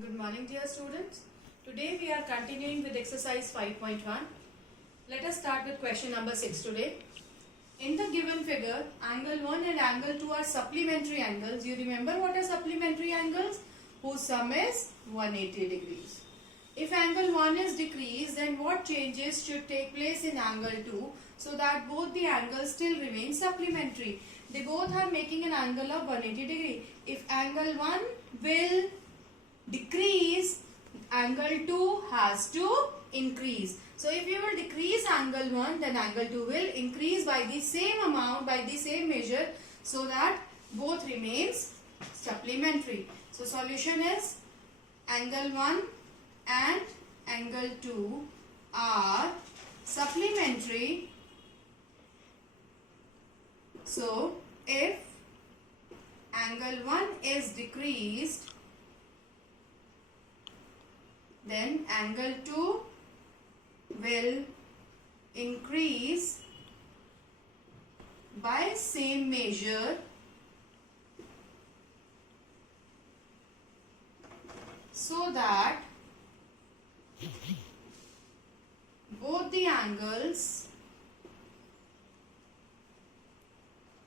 Good morning, dear students. Today we are continuing with exercise 5.1. Let us start with question number 6 today. In the given figure, angle 1 and angle 2 are supplementary angles. You remember what are supplementary angles? Whose sum is 180 degrees. If angle 1 is decreased, then what changes should take place in angle 2 so that both the angles still remain supplementary? They both are making an angle of 180 degree. If angle 1 will decrease, angle 2 has to increase. So if you will decrease angle 1, then angle 2 will increase by the same amount, by the same measure, so that both remains supplementary. So solution is angle 1 and angle 2 are supplementary. So if angle 1 is decreased, then angle 2 will increase by same measure so that both the angles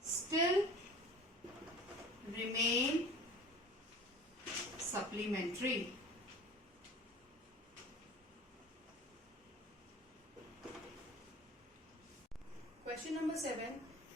still remain supplementary. Question number 7.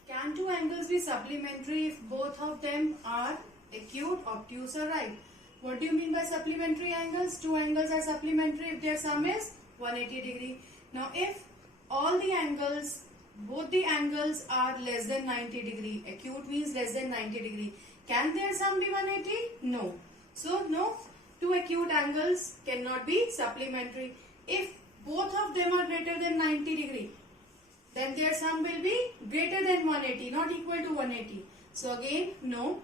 Can two angles be supplementary if both of them are acute, obtuse or right? What do you mean by supplementary angles? Two angles are supplementary if their sum is 180 degree. Now if all the angles, both the angles are less than 90 degree, acute means less than 90 degree, can their sum be 180? No. So no, two acute angles cannot be supplementary. If both of them are greater than 90 degree, then their sum will be greater than 180, not equal to 180. So again, no,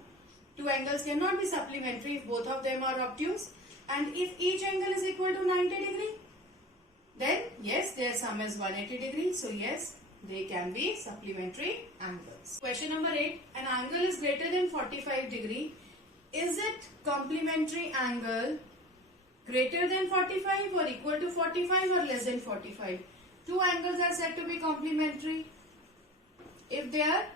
two angles cannot be supplementary if both of them are obtuse. And if each angle is equal to 90 degree, then yes, their sum is 180 degree. So yes, they can be supplementary angles. Question number 8. An angle is greater than 45 degree. Is it complementary angle greater than 45 or equal to 45 or less than 45? Two angles are said to be complementary if their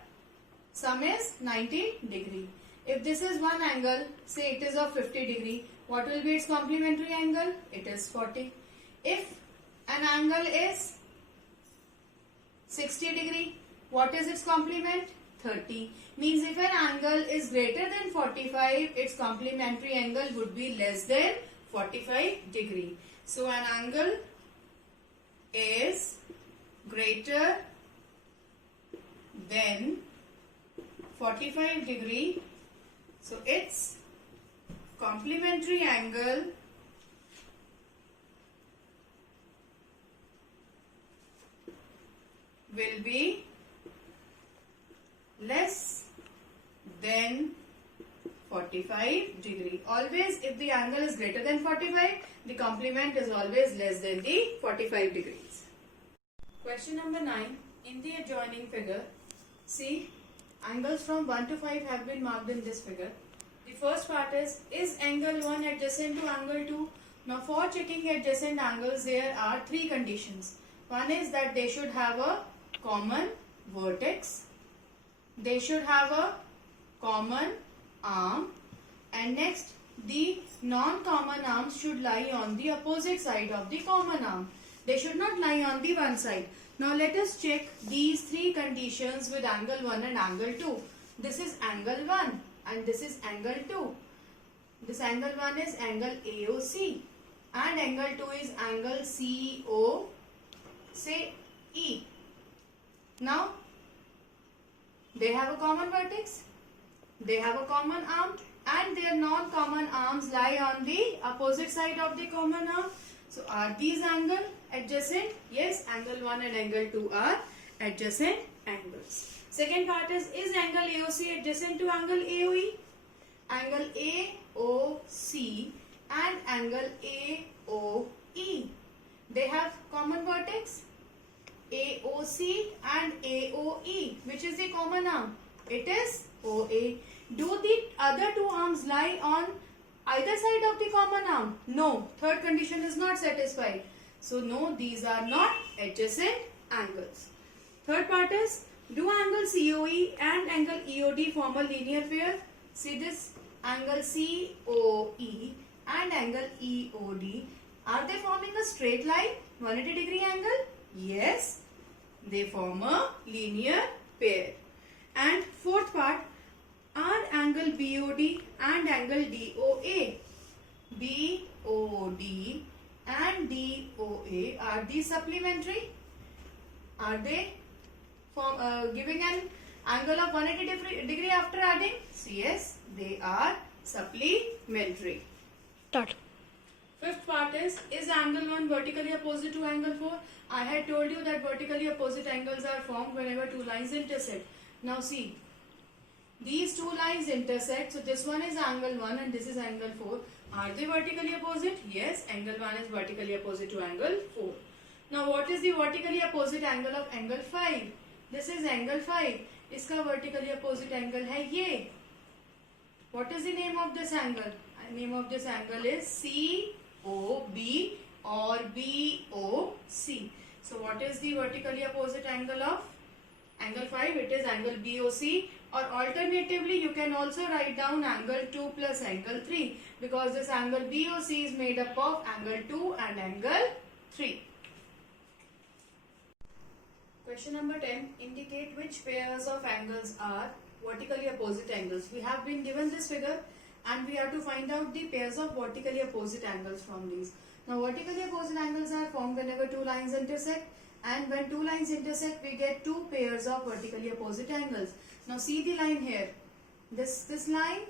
sum is 90 degree. If this is one angle, say it is of 50 degree, what will be its complementary angle? It is 40. If an angle is 60 degree, what is its complement? 30. Means if an angle is greater than 45, its complementary angle would be less than 45 degree. So an angle is greater than 45 degree, so its complementary angle will be less than 45 degree. Always if the angle is greater than 45, the complement is always less than the 45 degrees. Question number 9. In the adjoining figure, see, angles from 1 to 5 have been marked in this figure. The first part is angle 1 adjacent to angle 2? Now for checking adjacent angles, there are three conditions. One is that they should have a common vertex, they should have a common arm, and next the non-common arms should lie on the opposite side of the common arm. They should not lie on the one side. Now let us check these three conditions with angle 1 and angle 2. This is angle 1 and this is angle 2. This angle 1 is angle AOC and angle 2 is angle CO, say E. Now they have a common vertex, they have a common arm, and their non-common arms lie on the opposite side of the common arm. So are these angles adjacent? Yes, angle 1 and angle 2 are adjacent angles. Second part is angle AOC adjacent to angle AOE? Angle AOC and angle AOE, they have common vertex? AOC and AOE. Which is the common arm? It is OA. Do the other two arms lie on either side of the common arm? No. Third condition is not satisfied. So no, these are not adjacent angles. Third part is, do angle COE and angle EOD form a linear pair? See this, angle COE and angle EOD, are they forming a straight line, 180 degree angle? Yes, they form a linear pair. And fourth part, are angle BOD and angle DOA, BOD and DOA, are these supplementary? Are they giving an angle of 180 degree after adding? So yes, they are supplementary. Start. Fifth part is angle 1 vertically opposite to angle 4? I had told you that vertically opposite angles are formed whenever two lines intersect. Now see, these two lines intersect, so this one is angle 1 and this is angle 4. Are they vertically opposite? Yes, angle 1 is vertically opposite to angle 4. Now what is the vertically opposite angle of angle 5? This is angle 5. इसका vertically opposite angle है ये. What is the name of this angle? Name of this angle is COB or BOC. So what is the vertically opposite angle of angle 5? It is angle BOC, or alternatively you can also write down angle 2 plus angle 3, because this angle BOC is made up of angle 2 and angle 3. Question number 10. Indicate which pairs of angles are vertically opposite angles. We have been given this figure and we have to find out the pairs of vertically opposite angles from these. Now vertically opposite angles are formed whenever two lines intersect, and when two lines intersect we get two pairs of vertically opposite angles. Now see the line here. This line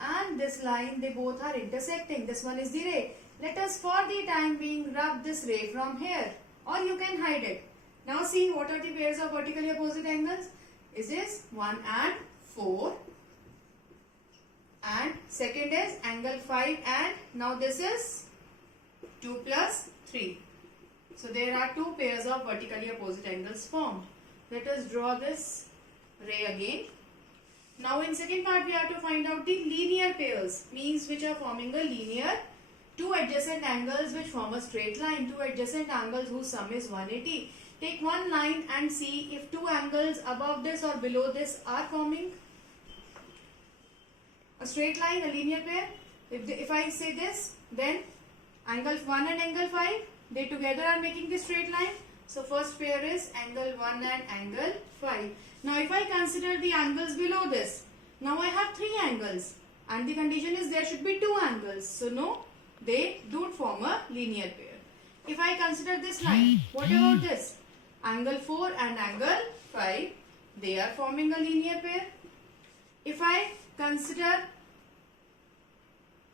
and this line, they both are intersecting. This one is the ray. Let us for the time being rub this ray from here, or you can hide it. Now see, what are the pairs of vertically opposite angles? Is this 1 and 4, and second is angle 5, and now this is 2 plus 3. So there are two pairs of vertically opposite angles formed. Let us draw this ray again. Now in second part we have to find out the linear pairs, means which are forming a linear, two adjacent angles which form a straight line, two adjacent angles whose sum is 180. Take one line and see if two angles above this or below this are forming a straight line, a linear pair. If I say this, then angle 1 and angle 5, they together are making the straight line. So first pair is angle 1 and angle 5. Now if I consider the angles below this, now I have three angles and the condition is there should be two angles. So no, they don't form a linear pair. If I consider this line, what about this? Angle 4 and angle 5, they are forming a linear pair. If I consider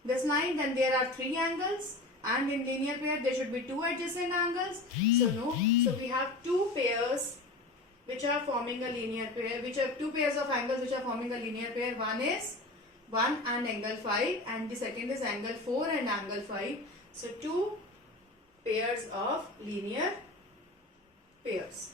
this line, then there are three angles, and in linear pair there should be two adjacent angles. So no, so we have two pairs which are forming a linear pair, which are two pairs of angles which are forming a linear pair. One is 1 and angle 5, and the second is angle 4 and angle 5. So two pairs of linear pairs.